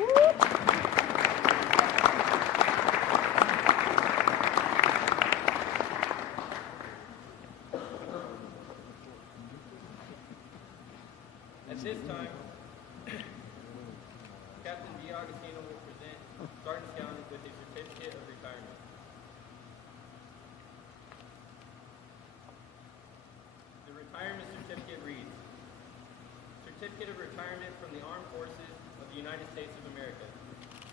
At this time, Captain DeAugustino will present Sergeant Scout with a certificate of retirement. The retirement certificate reads, Certificate of Retirement from the Armed Forces of the United States of America.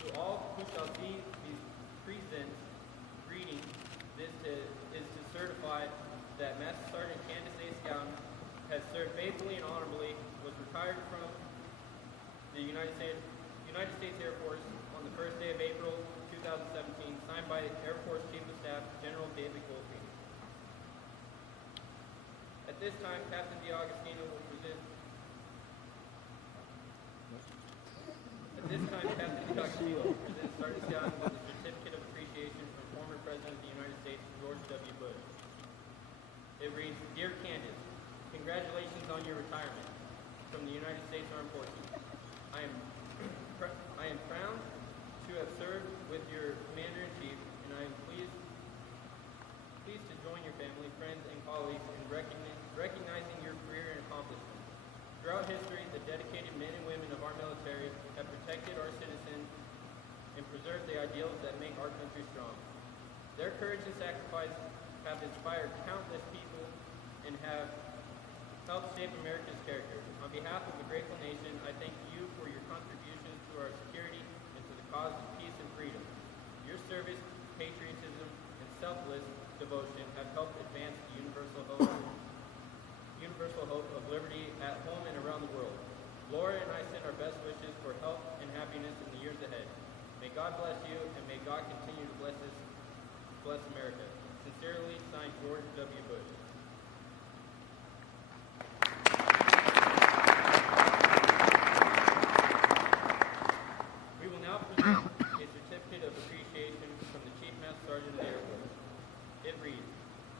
To all who shall see these presents, greeting, this is to certify that Master Sergeant Candace A. Scout has served faithfully and honorably, was retired from the United States Air Force on the first day of April 2017, signed by Air Force Chief of Staff General David Goldstein. At this time, Captain DeAugustino will present. Sergeant Scout with a certificate of appreciation from former President of the United States, George W. Bush. It reads, Dear Candace, congratulations on your retirement from the United States Armed Forces. I am proud to have served with your Commander-in-Chief, and I am pleased to join your family, friends, and colleagues in recognizing your career and accomplishments. Throughout history, the dedicated men and women of our military have protected our citizens and preserved the ideals that make our country strong. Their courage and sacrifice have inspired countless people and have helped shape America's character. On behalf of the grateful nation, I thank you for your contributions to our security and to the cause of peace and freedom. Your service, patriotism, and selfless devotion have helped advance the universal hope of liberty at home and around the world. Laura and I send our best wishes for health and happiness in the years ahead. May God bless you, and may God continue to bless America. Sincerely, signed, George W. Bush. We will now present a certificate of appreciation from the Chief Master Sergeant of the Air Force. It reads,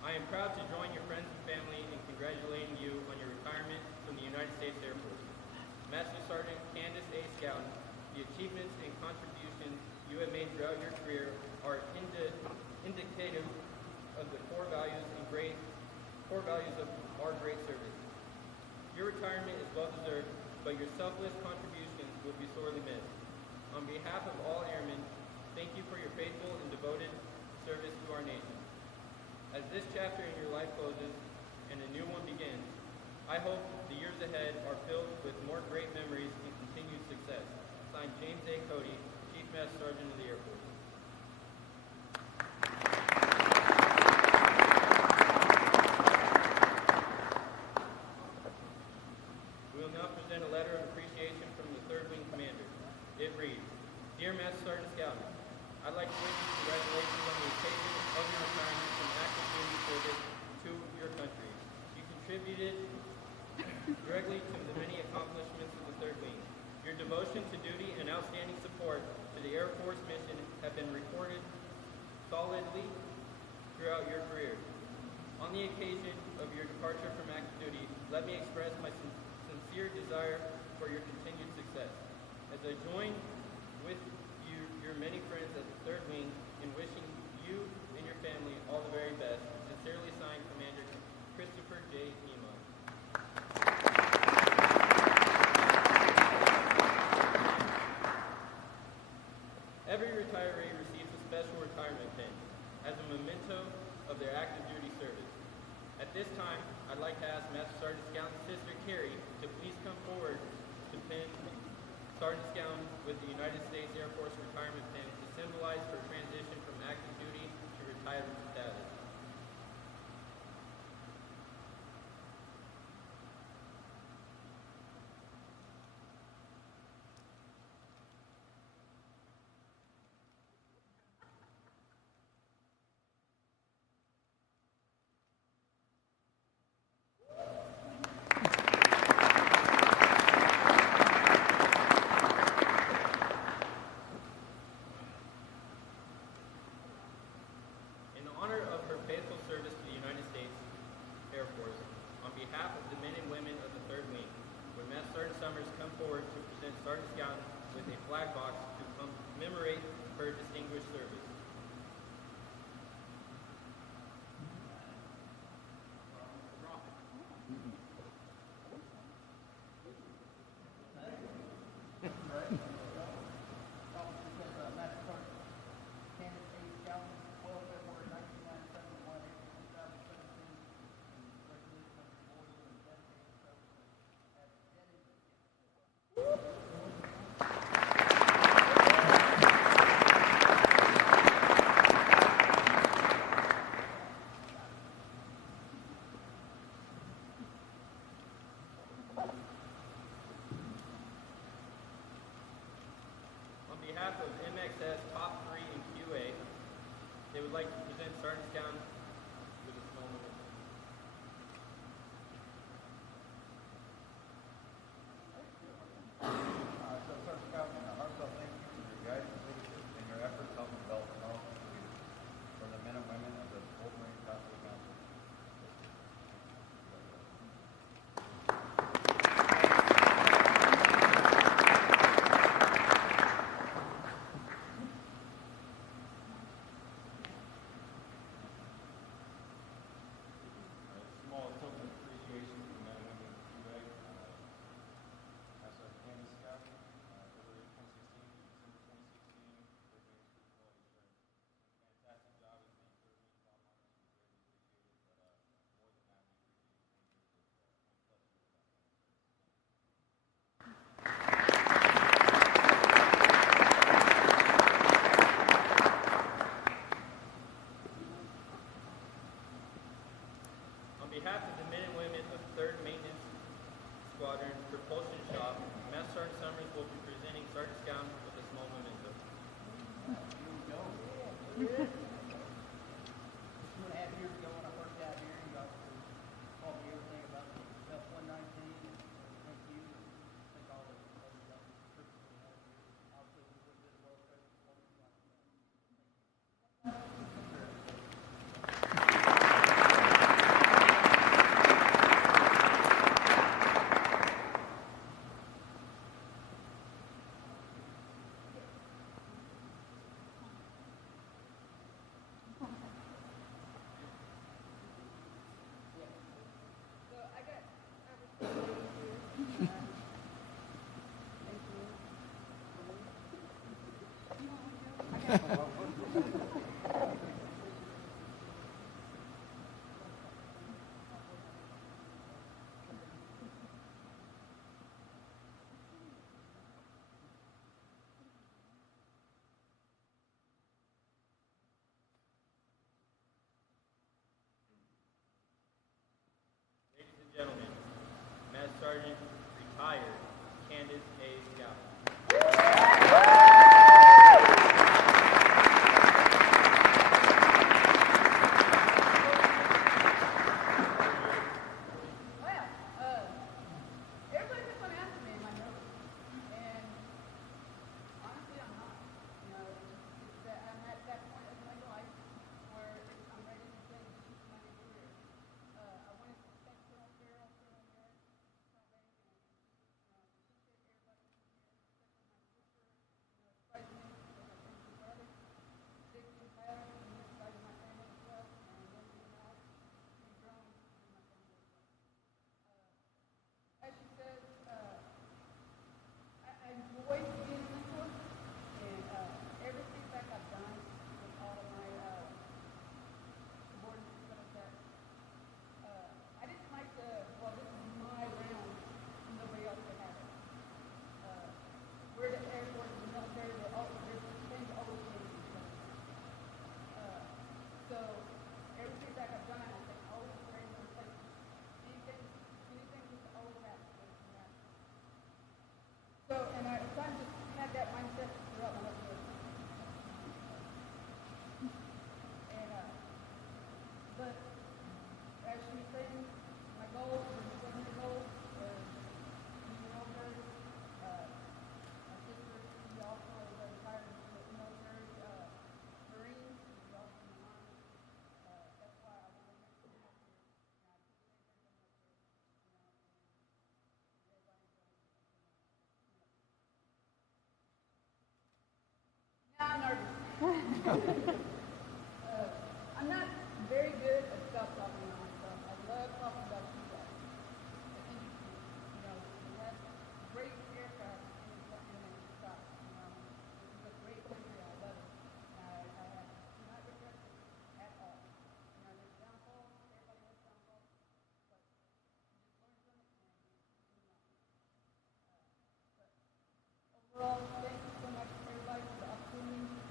I am proud to join your friends and family in congratulating you on your retirement from the United States Air Force. Master Sergeant Candace A. Scout, the achievements and contributions you have made throughout your career are indicative of the core values of our great service. Your retirement is well deserved, but your selfless contributions will be sorely missed. On behalf of all airmen, thank you for your faithful and devoted service to our nation. As this chapter in your life closes and a new one begins, I hope the years ahead are filled with more great memories and continued success. Signed, James A. Cody, Chief Master Sergeant of the Air Force. We will now present a letter of appreciation from the 3rd Wing Commander. It reads, Dear Master Sergeant Scout, I'd like to wish you congratulations on the occasion of your retirement from active duty service to your country. You contributed directly to the many accomplishments of the 3rd Wing. Your devotion to duty and outstanding support to the Air Force mission have been recorded solidly throughout your career. On the occasion of your departure from active duty, let me express my sincere desire for your continued success. As I join with your many friends at the 3rd Wing in wishing you and your family all the very best, sincerely signed, Commander Christopher J. Ema. Every retiree receives a special retirement pin as a memento of their active duty service. At this time, I'd like to ask Master Sergeant Scout's sister, Carrie, to please come forward to pin Sergeant Scout with the United States Air Force retirement pin to symbolize her transition from active duty to retirement status. In honor of behalf of MXS Top 3 in QA, they would like to present Sergeant Scout with a small moment. So Sergeant Scout, a heartfelt thank you for your guidance, leadership, and your efforts helping develop an officer leaders for the men and women of the Wolverine County Council. Small token of appreciation for men and women of QA. As our Candace Scott, February 2016 to December 2016, for doing school quality assurance. Fantastic job as being serving in Belmont. We greatly appreciate it, but more than that, we appreciate 10 years of 20 plus years of outstanding service. On behalf of the men and women of 3rd Maintenance Squadron Propulsion Shop, Master Sergeant Summers will be presenting Sergeant Scout with a small memento. 2.5 years ago when I first got here, you guys taught me everything about the F-119. Thank you. Thank all of you. Troops we have here. Obviously, we wouldn't do the world pressure performance like that. So I got Ladies and gentlemen, Master Sergeant retired Candace A. Scout. Well, everybody keeps on asking me, am I nervous? And honestly, I'm not. You know, it's that I'm at that point of my life where I'm ready to say this is my career. I want to thank Colonel Farrell, Colonel Merritt, Colonel Bank, and appreciate everybody who's here, especially my sister, President, my friends and brothers, Dick and Tyler, and this side of my family as well, and Wendy and Alex, and Jerome, and my family as well. As she said, I enjoy being a mentor, and every feedback I've done with all of my subordinates that I've had, I didn't like well, this is my round, nobody else would have it. We're the Air Force, the military, there's things always changing. So every feedback I've done, I think always very much like anything needs to always happen. So, and I kind of just had that mindset throughout my whole career. And, but as she was saying, my goals, my goals, being over, my sister, she also is retired from the military, Marines, she's also in the Army. That's why I want to make sure I'm here. And I appreciate very, very much. Now I'm nervous. I'm not very good at self-talking on myself. I love talking about you guys. The industry, we have great aircraft in the shop. This is a great country. I love it. I do not regret it at all. There's downfalls. Everybody has downfalls. But you just learn from it and you move on. But overall, thank you so much, everybody, for the opportunity to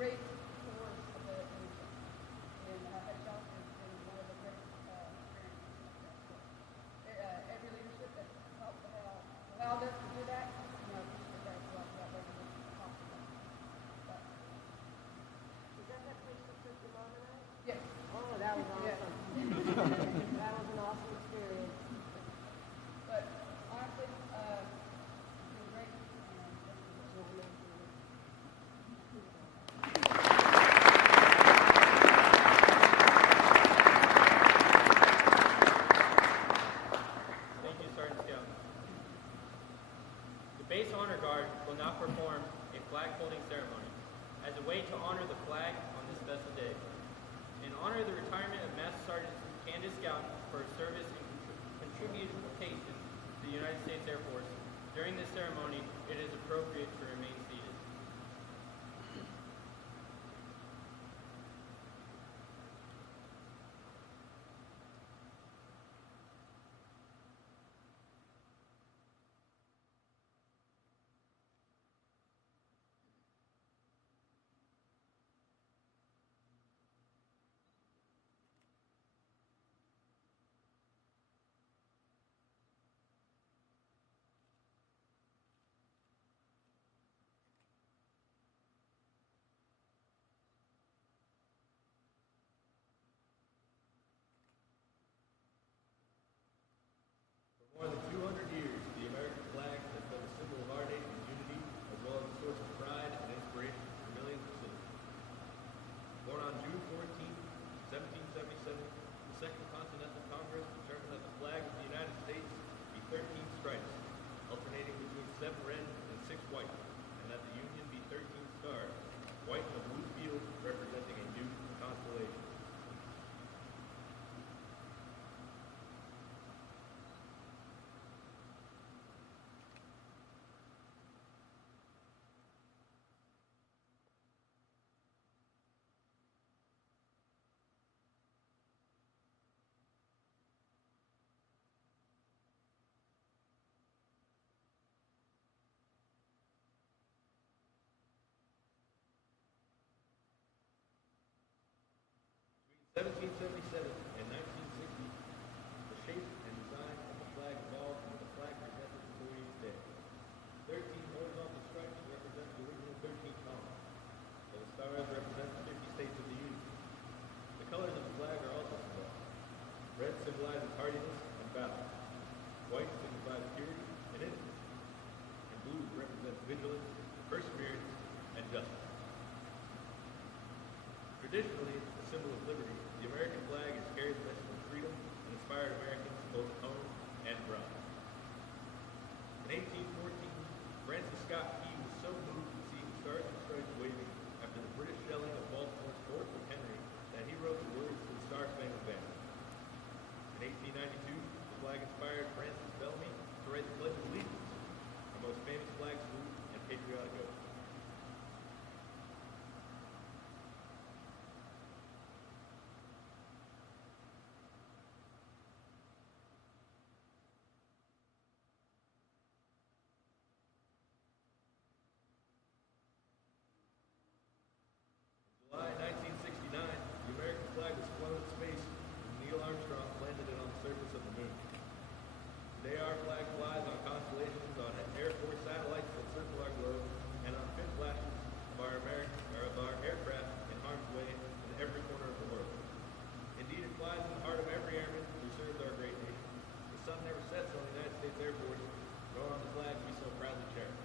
great tours of the museum. And itself has been one of the great experiences like that. So, every leadership that helped allowed us to do that, appreciate that as well. So that wasn't just possible. But, Is that place that took your mom and I? yes. Oh, that was awesome. Yes. That was an awesome experience. But honestly, it's been great. And thank you. So amazing. Thank you, Sergeant Scout. The Base Honor Guard will now perform a flag holding ceremony as a way to honor the flag on this special day. In honor of the retirement of Master Sergeant Candace Scout for her service and contribution to the United States Air Force, during this ceremony, it is appropriate to remain seated. For more than 200 years, the American flag has been a symbol of our nation's unity, as well as a source of pride and inspiration for millions of citizens. Born on June 14, 1777, the Second Continental Congress determined that the flag of the United States be 13 stripes, alternating between 7 red and 6 white, and that the Union be 13 stars, white in a blue field representing a new constellation. Between 1777 and 1960, the shape and design of the flag evolved into the flag presented before you today. 13 horizontal stripes represent the original 13 colonies, while the stars represent the 50 states of the Union. The colors of the flag are also symbolic. Red symbolizes hardiness and battle. White signifies purity and innocence. And blue represents vigilance, perseverance, and justice. Traditionally, a symbol of liberty, the American flag has carried the message of freedom and inspired Americans both at home and abroad. In 1814, Francis Scott Key was so moved to see the Stars and Stripes waving after the British shelling of Baltimore's Fort McHenry that he wrote the words to the Star-Spangled Banner. In 1892, the flag inspired Francis Bellamy to write the Pledge of Allegiance, our most famous flag salute and patriotic oath. July 1969, the American flag was flown in space when Neil Armstrong landed it on the surface of the moon. Today our flag flies on constellations, on Air Force satellites that circle our globe, and on fin flashes of our aircraft in harm's way in every corner of the world. Indeed, it flies in the heart of every airman who serves our great nation. The sun never sets on the United States Air Force, nor on the flag we so proudly cherish.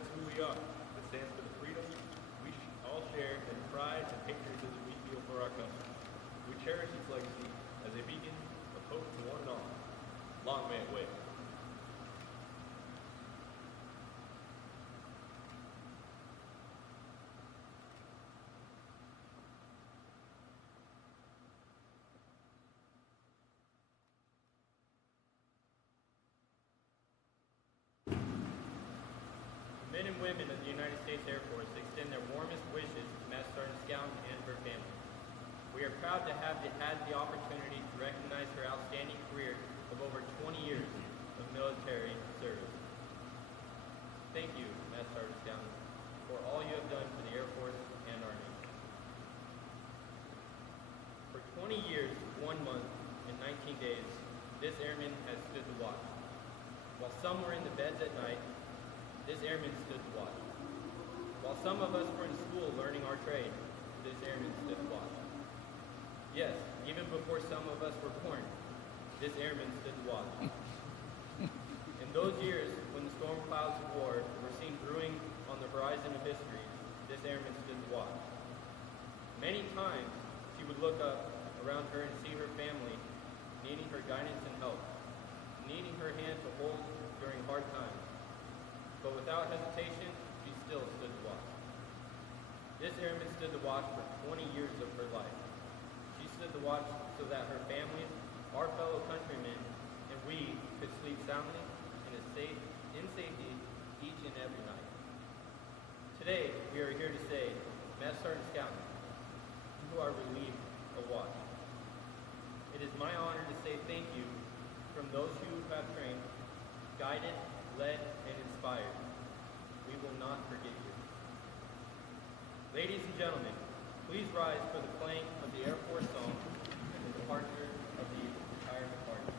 represents who we are. It stands for the freedom we all share and the pride and patriotism we feel for our country. We cherish its legacy as a beacon of hope to one and all. Long may it wave. Men and women of the United States Air Force extend their warmest wishes to Master Sergeant Scouten and her family. We are proud to have had the opportunity to recognize her outstanding career of over 20 years of military service. Thank you, Master Sergeant Scouten, for all you have done for the Air Force and our nation. For 20 years, 1 month, and 19 days, this airman has stood the watch. While some were in the beds at night, this airman stood the watch. While some of us were in school learning our trade, this airman stood the watch. Yes, even before some of us were born, this airman stood the watch. In those years, when the storm clouds of war were seen brewing on the horizon of history, this airman stood the watch. Many times, she would look up around her and see her family needing her guidance and help, needing her hand to hold during hard times. But without hesitation, she still stood the watch. This airman stood the watch for 20 years of her life. She stood the watch so that her family, our fellow countrymen, and we could sleep soundly and in safety each and every night. Today, we are here to say, Master Sergeant Scouten, you are relieved of watch. It is my honor to say thank you from those who have trained, guided, led, and inspired. We will not forget you. Ladies and gentlemen, please rise for the playing of the Air Force song and the departure of the retirement party.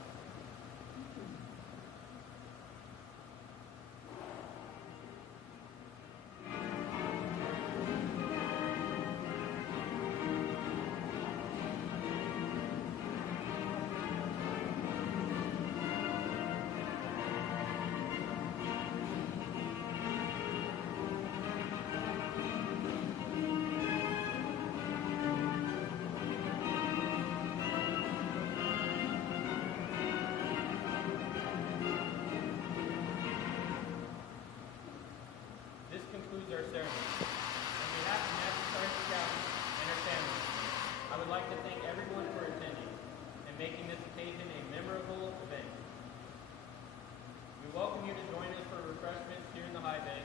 This concludes our ceremony. On behalf of Master Sergeant Scouten and her family, I would like to thank everyone for attending and making this occasion a memorable event. We welcome you to join us for refreshments here in the high bay